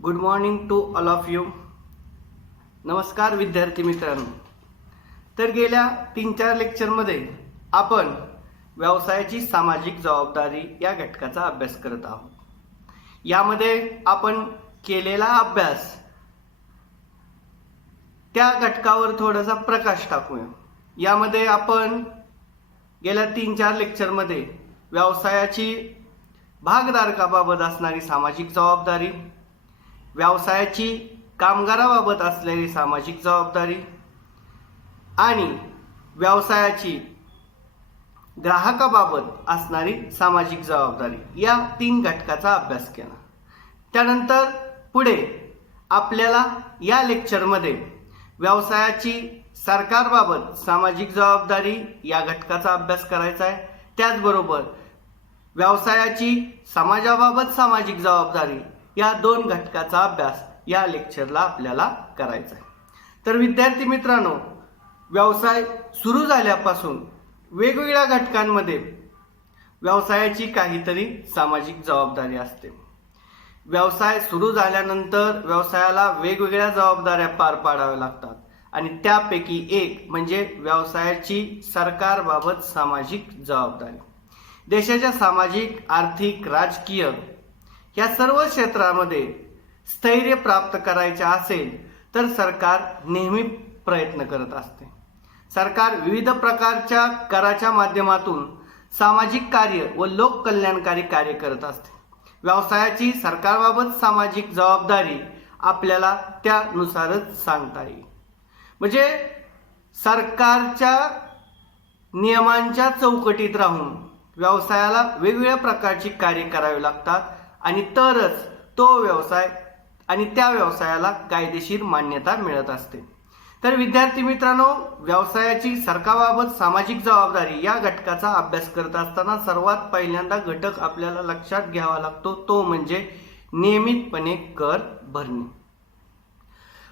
Good morning to all of you. नमस्कार विद्यार्थी मित्रांनो. तर गेल्या 3-4 लेक्चरमध्ये आपण व्यवसायाची सामाजिक जबाबदारी या घटकाचा अभ्यास करत आहोत. यामध्ये आपण केलेला अभ्यास त्या घटकावर थोडासा प्रकाश टाकूया. यामध्ये आपण गेल्या 3-4 लेक्चरमध्ये व्यवसायाची भागधारकाबाबत असणारी सामाजिक जबाबदारी, व्यवसायाची कामगाराबाबत असलेली सामाजिक जबाबदारी आणि व्यवसायाची ग्राहकाबाबत असणारी सामाजिक जबाबदारी या 3 घटकाचा अभ्यास केला. त्यानंतर पुढे आपल्याला या लेक्चरमध्ये व्यवसायाची सरकारबाबत सामाजिक जबाबदारी या घटकाचा अभ्यास करायचा आहे. त्याचबरोबर व्यवसायाची समाजाबाबत सामाजिक जबाबदारी या 2 घटकाचा अभ्यास या लेक्चरला आपल्याला करायचा आहे. तर विद्यार्थी मित्रांनो, व्यवसाय सुरू झाल्यापासून वेगवेगळ्या घटकांमध्ये व्यवसायाची काहीतरी सामाजिक जबाबदारी असते. व्यवसाय सुरू झाल्यानंतर व्यवसायाला वेगवेगळ्या जबाबदाऱ्या पार पाडाव्या लागतात आणि त्यापैकी एक म्हणजे व्यवसायाची सरकारबाबत सामाजिक जबाबदारी. देशाच्या सामाजिक, आर्थिक, राजकीय या सर्व क्षेत्रामध्ये स्थैर्य प्राप्त करायचे असेल तर सरकार नेहमी प्रयत्न करत असते. सरकार विविध प्रकारच्या कराच्या माध्यमातून सामाजिक कार्य व लोककल्याणकारी कार्य करत असते. व्यवसायाची सरकारबाबत सामाजिक जबाबदारी आपल्याला त्यानुसारच सांगता येईल. म्हणजे सरकारच्या नियमांच्या चौकटीत राहून व्यवसायाला वेगवेगळ्या प्रकारची कार्य करावी लागतात आणि तरच तो व्यवसाय आणि त्या व्यवसायाला कायदेशीर मान्यता मिळत असते. तर विद्यार्थी मित्रांनो, व्यवसायाची सरकारबाबत सामाजिक जबाबदारी या घटकाचा अभ्यास करत असताना सर्वात पहिल्यांदा घटक आपल्याला लक्षात घ्यावा लागतो, तो म्हणजे नियमितपणे कर भरणे.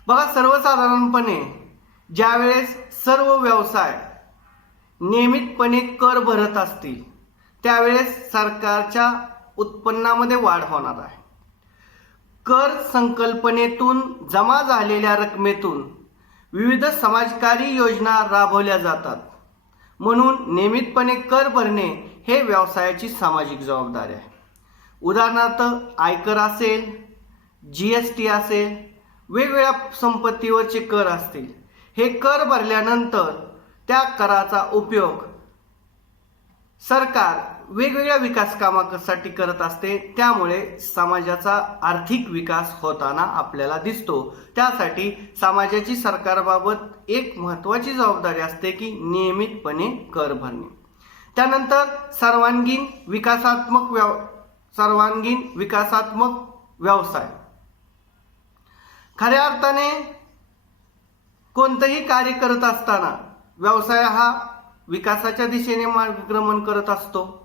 बघा, सर्वसाधारणपणे ज्यावेळेस सर्व व्यवसाय नियमितपणे कर भरत असतील त्यावेळेस सरकारच्या उत्पन्नामध्ये वाढ होणार आहे. कर संकल्पनेतून जमा झालेल्या रकमेतून विविध समाजकारी योजना राबवल्या जातात. म्हणून नियमितपणे कर भरणे हे व्यवसायाची सामाजिक जबाबदारी आहे. उदाहरणार्थ आयकर असेल, GST असेल, वेगवेगळ्या संपत्तीवरचे कर असतील. हे कर भरल्यानंतर त्या कराचा उपयोग सरकार वेगवेगळ्या विकास कामासाठी करत असते. त्यामुळे समाजाचा आर्थिक विकास होताना आपल्याला दिसतो. त्यासाठी समाजाची सरकारबाबत एक महत्त्वाची जबाबदारी असते की नियमितपणे कर भरणे. त्यानंतर सर्वांगीण विकासात्मक व्यवसाय. खऱ्या अर्थाने कोणतेही कार्य करत असताना व्यवसाय हा विकासाच्या दिशेने मार्गक्रमण करत असतो.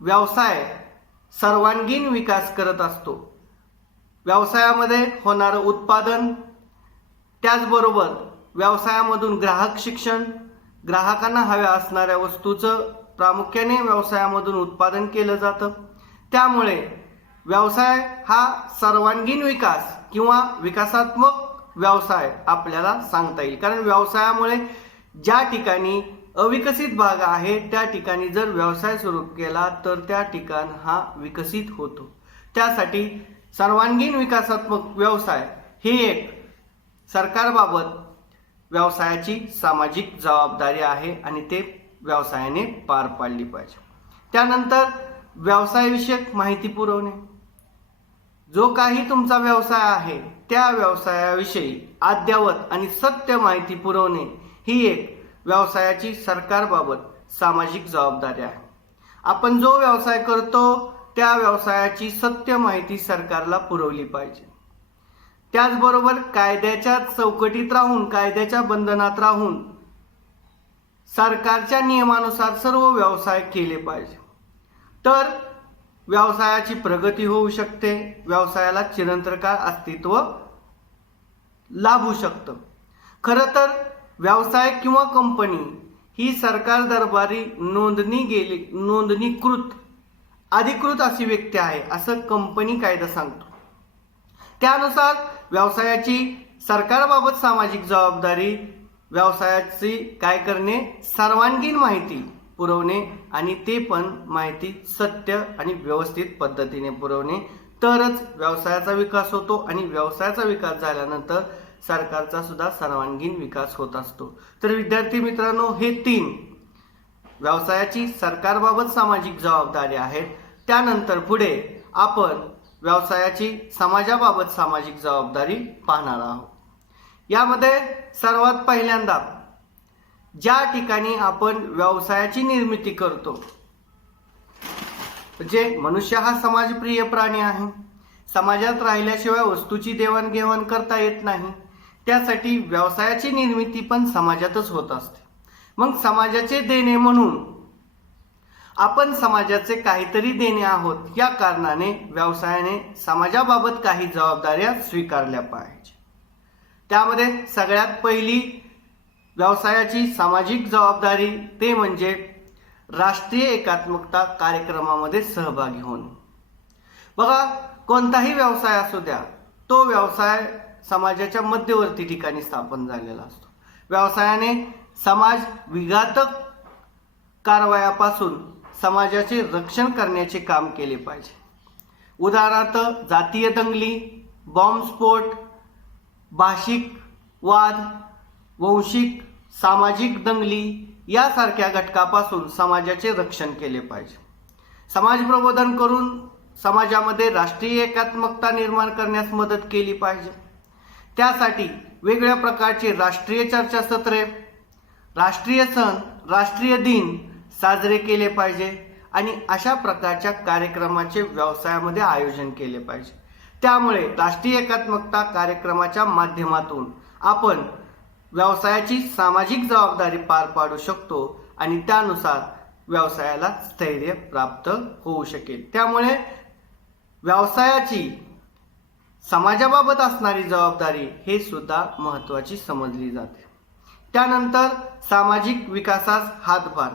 व्यवसाय सर्वांगीण विकास करत असतो. व्यवसायामध्ये होणारं उत्पादन, त्याचबरोबर व्यवसायामधून ग्राहक शिक्षण, ग्राहकांना हव्या असणाऱ्या वस्तूचं प्रामुख्याने व्यवसायामधून उत्पादन केलं जातं. त्यामुळे व्यवसाय हा सर्वांगीण विकास किंवा विकासात्मक व्यवसाय आपल्याला सांगता येईल. कारण व्यवसायामुळे ज्या ठिकाणी अविकसित भाग आहे त्या ठिकाणी जर व्यवसाय सुरू केला तर त्या ठिकाण हा विकसित होतो. त्यासाठी सर्वांगीण विकासात्मक व्यवसाय ही एक सरकारबाबत व्यवसायाची सामाजिक जबाबदारी आहे आणि ते व्यवसायाने पार पाडली पाहिजे. त्यानंतर व्यवसायविषयक माहिती पुरवणे. जो काही तुमचा व्यवसाय आहे त्या व्यवसायाविषयी अद्ययावत आणि सत्य माहिती पुरवणे ही एक व्यवसायाची सरकारबाबत सामाजिक जबाबदारी आहे. आपण जो व्यवसाय करतो त्या व्यवसायाची सत्य माहिती सरकारला पुरवली पाहिजे. त्याचबरोबर कायद्याच्या चौकटीत राहून, कायद्याच्या बंधनात राहून सरकारच्या नियमानुसार सर्व व्यवसाय केले पाहिजे. तर व्यवसायाची प्रगती होऊ शकते, व्यवसायाला चिरंतनकाळ अस्तित्व लाभू शकतं. खरं तर व्यवसाय किंवा कंपनी ही सरकार दरबारी नोंदणीकृत अधिकृत अशी व्यक्ती आहे असं कंपनी कायदा सांगतो. त्यानुसार व्यवसायाची सरकारबाबत सामाजिक जबाबदारी, व्यवसायाची काय करणे, सर्वांगीण माहिती पुरवणे आणि ते पण माहिती सत्य आणि व्यवस्थित पद्धतीने पुरवणे, तरच व्यवसायाचा विकास होतो आणि व्यवसायाचा विकास झाल्यानंतर सरकारचा सुद्धा सर्वांगीण विकास होत असतो. तर विद्यार्थी मित्रांनो, हे 3 व्यवसायाची सरकारबाबत सामाजिक जबाबदारी आहेत. त्यानंतर पुढे आपण व्यवसायाची समाजाबाबत सामाजिक जबाबदारी पाहणार आहोत. यामध्ये सर्वात पहिल्यांदा ज्या ठिकाणी आपण व्यवसायाची निर्मिती करतो, म्हणजे मनुष्य हा समाजप्रिय प्राणी आहे. समाजात राहिल्याशिवाय वस्तूची देवाणघेवाण करता येत नाही. त्यासाठी व्यवसायाची निर्मिती पण समाजातच होत असते. मग समाजाचे देणे म्हणून आपण समाजाचे काहीतरी देणे आहोत, या कारणाने व्यवसायाने समाजाबाबत काही जबाबदाऱ्या स्वीकारल्या पाहिजे. त्यामध्ये सगळ्यात पहिली व्यवसायाची सामाजिक जबाबदारी ते म्हणजे राष्ट्रीय एकात्मकता कार्यक्रमामध्ये सहभागी होणे. बघा, कोणताही व्यवसाय असू द्या, तो व्यवसाय समाजाच्या मध्यवर्ती ठिकाणी स्थापन झालेला असतो. व्यवसायाने समाज विघातक कारवायापासून समाजाचे रक्षण करण्याचे काम केले पाहिजे. उदाहरणार्थ जातीय दंगली, बॉम्बस्फोट, भाषिक वाद, वंशिक सामाजिक दंगली यासारख्या घटकापासून समाजाचे रक्षण केले पाहिजे. समाज प्रबोधन करून समाजामध्ये राष्ट्रीय एकात्मकता निर्माण करण्यास मदत केली पाहिजे. त्यासाठी वेगवेगळ्या प्रकारचे राष्ट्रीय चर्चासत्रे, राष्ट्रीय सण, राष्ट्रीय दिन साजरे केले पाहिजे आणि अशा प्रकारच्या कार्यक्रमाचे व्यवसायामध्ये आयोजन केले पाहिजे. त्यामुळे राष्ट्रीय एकात्मकता कार्यक्रमाच्या माध्यमातून आपण व्यवसायाची सामाजिक जबाबदारी पार पाडू शकतो आणि त्यानुसार व्यवसायाला स्थैर्य प्राप्त होऊ शकेल. त्यामुळे व्यवसायाची समाजाबाबत असणारी जबाबदारी हे सुद्धा महत्त्वाची समजली जाते. त्यानंतर सामाजिक विकासास हातभार.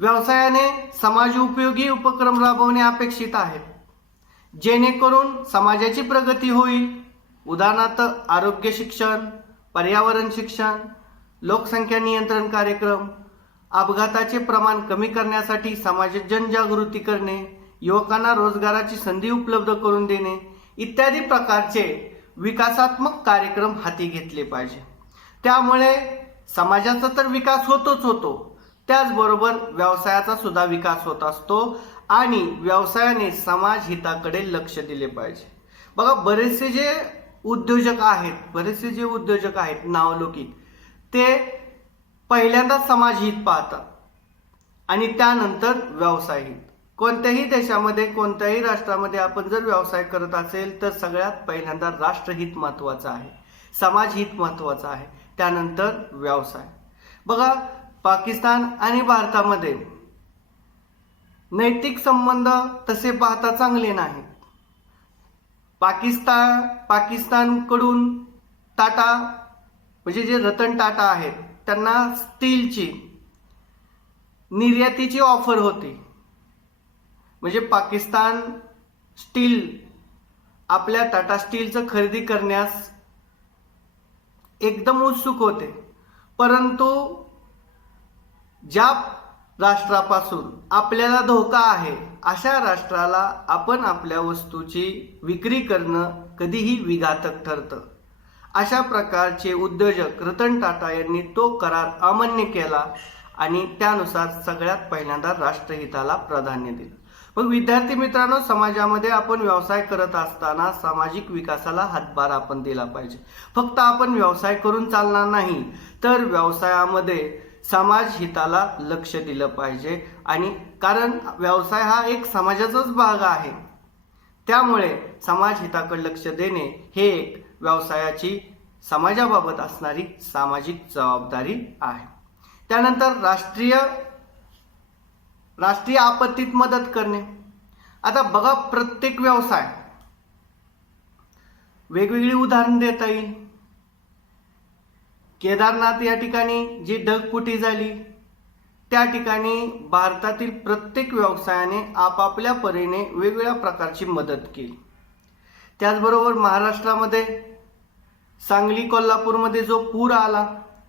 व्यवसायाने समाज उपयोगी उपक्रम राबवणे अपेक्षित आहे, जेणेकरून समाजाची प्रगती होईल. उदाहरणार्थ आरोग्य शिक्षण, पर्यावरण शिक्षण, लोकसंख्या नियंत्रण कार्यक्रम, अपघाताचे प्रमाण कमी करण्यासाठी समाजात जनजागृती करणे, युवकांना रोजगाराची संधी उपलब्ध करून देणे इत्यादी प्रकारचे विकासात्मक कार्यक्रम हाती घेतले पाहिजे. त्यामुळे समाजाचा तर विकास होतोच होतो, त्याचबरोबर व्यवसायाचा सुद्धा विकास होत असतो आणि व्यवसायाने समाज हिताकडे लक्ष दिले पाहिजे. बघा, बरेचसे जे उद्योजक आहेत नावलौकिक, ते पहिल्यांदा समाज हित पाहतात आणि त्यानंतर व्यवसाय हित. कोणत्याही देशामध्ये, कोणत्याही राष्ट्रामध्ये आपण जर व्यवसाय करत असेल तर सगळ्यात पहिल्यांदा राष्ट्रहित महत्त्वाचं आहे, समाजहित महत्त्वाचं आहे, त्यानंतर व्यवसाय. बघा, पाकिस्तान आणि भारतामध्ये नैतिक संबंध तसे पाहता चांगले नाहीत. पाकिस्तानकडून टाटा, म्हणजे जे रतन टाटा आहेत, त्यांना स्टीलची निर्यातीची ऑफर होती. म्हणजे पाकिस्तान स्टील आपल्या टाटा स्टीलचं खरेदी करण्यास एकदम उत्सुक होते, परंतु ज्या राष्ट्रापासून आपल्याला धोका आहे अशा राष्ट्राला आपण आपल्या वस्तूची विक्री करणं कधीही विघातक ठरतं. अशा प्रकारचे उद्योजक रतन टाटा यांनी तो करार अमान्य केला आणि त्यानुसार सगळ्यात पहिल्यांदा राष्ट्रहिताला प्राधान्य दिलं. मग विद्यार्थी मित्रांनो, समाजामध्ये आपण व्यवसाय करत असताना सामाजिक विकासाला हातभार आपण दिला पाहिजे. फक्त आपण व्यवसाय करून चालणार नाही, तर व्यवसायामध्ये समाज हिताला लक्ष दिलं पाहिजे. आणि कारण व्यवसाय हा एक समाजाचाच भाग आहे, त्यामुळे समाज हिताकडे लक्ष देणे हे एक व्यवसायाची समाजाबाबत असणारी सामाजिक जबाबदारी आहे. त्यानंतर राष्ट्रीय आपत्तीत मदत करणे. आता बघा, प्रत्येक व्यवसाय वेगवेगळी उदाहरण देता येईल. केदारनाथ या ठिकाणी जी ढगफुटी झाली, त्या ठिकाणी भारतातील प्रत्येक व्यवसायाने आपापल्या परीने वेगवेगळ्या प्रकारची मदत केली. त्याचबरोबर महाराष्ट्रामध्ये सांगली कोल्हापूरमध्ये जो पूर आला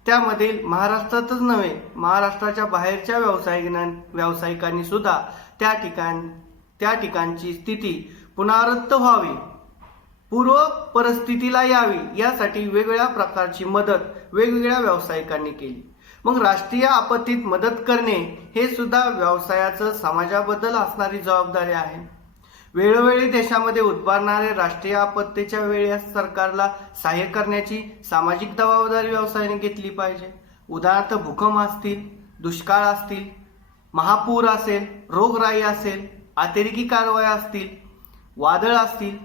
त्यामध्ये महाराष्ट्रातच नव्हे महाराष्ट्राच्या बाहेरच्या व्यावसायिकांनी सुद्धा त्या ठिकाणची स्थिती पुनरावृत्त व्हावी, पूर्व परिस्थितीला यावी यासाठी वेगवेगळ्या प्रकारची मदत वेगवेगळ्या व्यावसायिकांनी केली. मग राष्ट्रीय आपत्तीत मदत करणे हे सुद्धा व्यवसायाचं समाजाबद्दल असणारी जबाबदारी आहे. वेळोवेळी देशामध्ये उद्भवणारे राष्ट्रीय आपत्तीच्या वेळेस सरकारला सहाय्य करण्याची सामाजिक जबाबदारी व्यवसायाने घेतली पाहिजे. उदाहरणार्थ भूकंप असतील, दुष्काळ असतील, महापूर असेल, रोगराई असेल, अतिरेकी कारवाया असतील, वादळ असतील,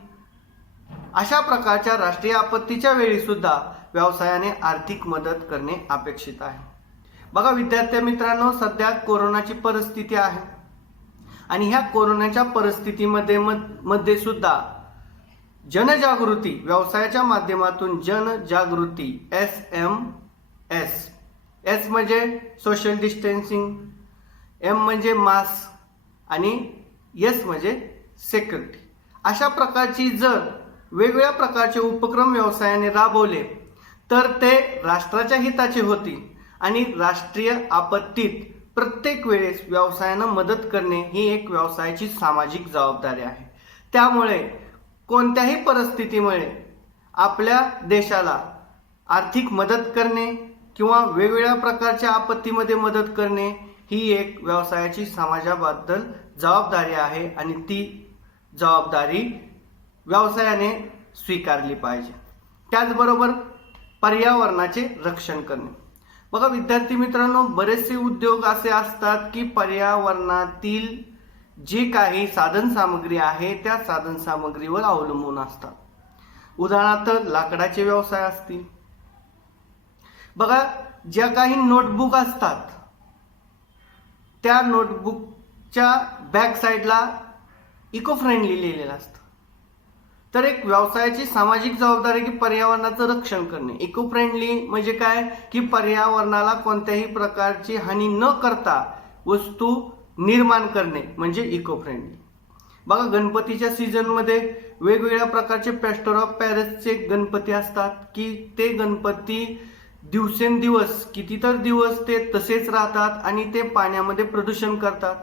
अशा प्रकारच्या राष्ट्रीय आपत्तीच्या वेळी सुद्धा व्यवसायाने आर्थिक मदत करणे अपेक्षित आहे. बघा विद्यार्थी मित्रांनो, सध्या कोरोनाची परिस्थिती आहे आणि ह्या कोरोनाच्या परिस्थितीमध्ये सुद्धा जनजागृती व्यवसायाच्या माध्यमातून जनजागृती एस म्हणजे सोशल डिस्टन्सिंग, एम म्हणजे मास्क आणि एस म्हणजे सिक्युरिटी, अशा प्रकारची जर वेगवेगळ्या प्रकारचे उपक्रम व्यवसायाने राबवले तर ते राष्ट्राच्या हिताचे होतील आणि राष्ट्रीय आपत्तीत प्रत्येक वेळेस व्यवसायानं मदत करणे ही एक व्यवसायाची सामाजिक जबाबदारी आहे. त्यामुळे कोणत्याही परिस्थितीमुळे आपल्या देशाला आर्थिक मदत करणे किंवा वेगवेगळ्या प्रकारच्या आपत्तीमध्ये मदत करणे ही एक व्यवसायाची समाजाबद्दल जबाबदारी आहे आणि ती जबाबदारी व्यवसायाने स्वीकारली पाहिजे. त्याचबरोबर पर्यावरणाचे रक्षण करणे. बघा विद्यार्थी मित्रांनो, बरेचसे उद्योग असे असतात की पर्यावरणातील जे काही साधनसामग्री आहे त्या साधनसामग्रीवर अवलंबून असतात. उदाहरणार्थ लाकडाचे व्यवसाय असतील. बघा ज्या काही नोटबुक असतात त्या नोटबुकच्या बॅक साईडला इको फ्रेंडली लिहिलेलं असतं. तर एक व्यवसायाची सामाजिक जबाबदारी की पर्यावरणाचं रक्षण करणे. इको फ्रेंडली म्हणजे काय की पर्यावरणाला कोणत्याही प्रकारची हानी न करता वस्तू निर्माण करणे म्हणजे इको फ्रेंडली. बघा गणपतीच्या सीझनमध्ये वेगवेगळ्या प्रकारचे प्लॅस्टर ऑफ पॅरिसचे गणपती असतात की ते गणपती दिवसेंदिवस कितीतर दिवस ते तसेच राहतात आणि ते पाण्यामध्ये प्रदूषण करतात.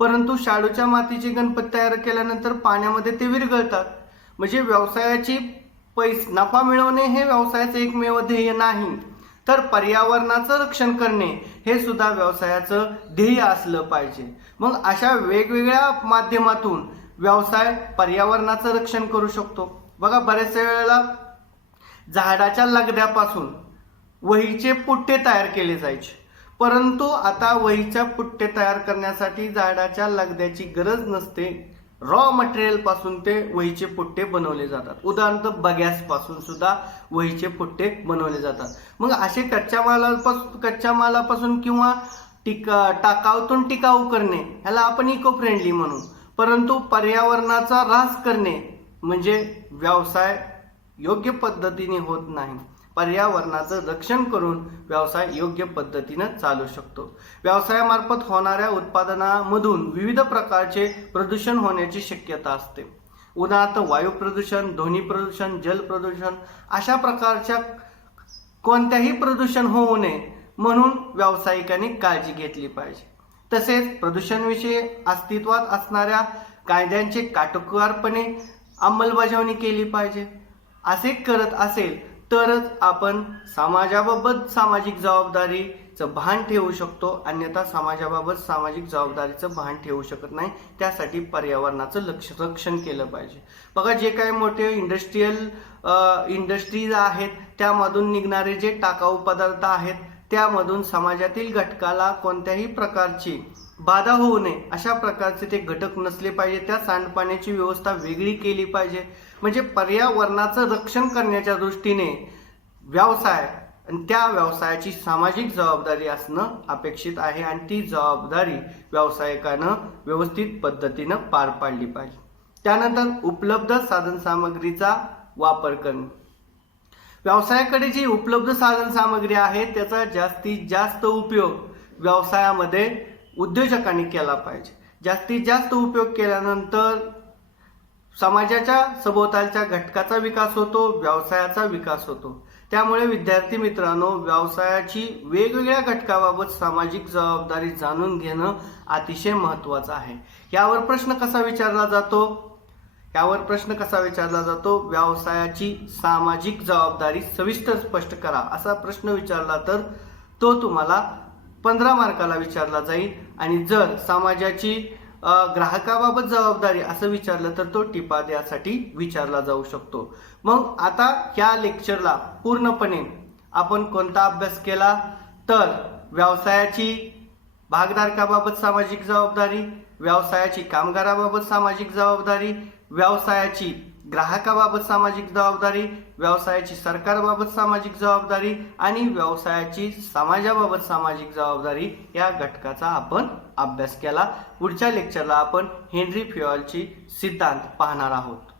परंतु शाडूच्या मातीचे गणपती तयार केल्यानंतर पाण्यामध्ये ते विरघळतात. म्हणजे व्यवसायाची नफा मिळवणे हे व्यवसायाचं एकमेव ध्येय नाही, तर पर्यावरणाचं रक्षण करणे हे सुद्धा व्यवसायाचं ध्येय असलं पाहिजे. मग अशा वेगवेगळ्या माध्यमातून व्यवसाय पर्यावरणाचं रक्षण करू शकतो. बघा बऱ्याच वेळेला झाडाच्या लगद्यापासून वहीचे पुठ्ठे तयार केले जायचे, परंतु आता वहीच्या पुठ्ठे तयार करण्यासाठी झाडाच्या लगद्याची गरज नसते. रॉ मटेरियल पासून ते वहीचे पुठ्ठे बनवले जातात. उदाहरणार्थ बगॅस पासून सुद्धा वहीचे पुठ्ठे बनवले जातात. मग असे कच्च्या मालापासून किंवा टाकाऊतून टिकाऊ करणे ह्याला आपण इको फ्रेंडली म्हणू. परंतु पर्यावरणाचा ऱ्हास करणे म्हणजे व्यवसाय योग्य पद्धतीने होत नाही. पर्यावरणाचं रक्षण करून व्यवसाय योग्य पद्धतीनं चालू शकतो. व्यवसायामार्फत होणाऱ्या उत्पादनामधून विविध प्रकारचे प्रदूषण होण्याची शक्यता असते. उदाहरणार्थ वायू प्रदूषण, ध्वनी प्रदूषण, जल प्रदूषण, अशा प्रकारच्या कोणत्याही प्रदूषण होऊ नये म्हणून व्यावसायिकांनी काळजी घेतली पाहिजे. तसेच प्रदूषणविषयी अस्तित्वात असणाऱ्या कायद्यांची काटेकोरपणे अंमलबजावणी केली पाहिजे. असे करत असेल तरच आपण समाजाबाबत सामाजिक जबाबदारीचं भान ठेवू शकतो, अन्यथा समाजाबाबत सामाजिक जबाबदारीचं भान ठेवू शकत नाही. त्यासाठी पर्यावरणाचं रक्षण केलं पाहिजे. बघा जे काही मोठे इंडस्ट्रीज आहेत त्यामधून निघणारे जे टाकाऊ पदार्थ आहेत त्यामधून समाजातील घटकाला कोणत्याही प्रकारची बाधा होऊ नये अशा प्रकारचे ते घटक नसले पाहिजे. त्या सांडपाण्याची व्यवस्था वेगळी केली पाहिजे. म्हणजे पर्यावरणाचं रक्षण करण्याच्या दृष्टीने व्यवसाय आणि त्या व्यवसायाची सामाजिक जबाबदारी असणं अपेक्षित आहे आणि ती जबाबदारी व्यावसायिकानं व्यवस्थित पद्धतीनं पार पाडली पाहिजे. त्यानंतर उपलब्ध साधनसामग्रीचा वापर करणे. व्यवसायाकडे जी उपलब्ध साधनसामग्री आहे त्याचा जास्तीत जास्त उपयोग व्यवसायामध्ये उद्योजकांनी केला पाहिजे. जास्तीत जास्त उपयोग केल्यानंतर समाजाच्या सभोवतालच्या घटकाचा विकास होतो, व्यवसायाचा विकास होतो. त्यामुळे विद्यार्थी मित्रांनो, व्यवसायाची वेगवेगळ्या घटकाबाबत सामाजिक जबाबदारी जाणून घेणं अतिशय महत्त्वाचं आहे. यावर प्रश्न कसा विचारला जातो? व्यवसायाची सामाजिक जबाबदारी सविस्तर स्पष्ट करा असा प्रश्न विचारला तर तो तुम्हाला 15 मार्काला विचारला जाईल. आणि जर समाजाची ग्राहकाबाबत जबाबदारी असं विचारलं तर तो टिपा द्यासाठी विचारला जाऊ शकतो. मग आता या लेक्चरला पूर्णपणे आपण कोणता अभ्यास केला तर व्यवसायाची भागधारकाबाबत सामाजिक जबाबदारी, व्यवसायाची कामगाराबाबत सामाजिक जबाबदारी, व्यवसायाची ग्राहकाबाबत सामाजिक जबाबदारी, व्यवसायाची सरकारबाबत सामाजिक जबाबदारी आणि व्यवसायाची समाजाबाबत सामाजिक जबाबदारी या घटकाचा आपण अभ्यास केला. पुढच्या लेक्चरला आपण हेनरी फेयॉलची सिद्धांत पाहणार आहोत.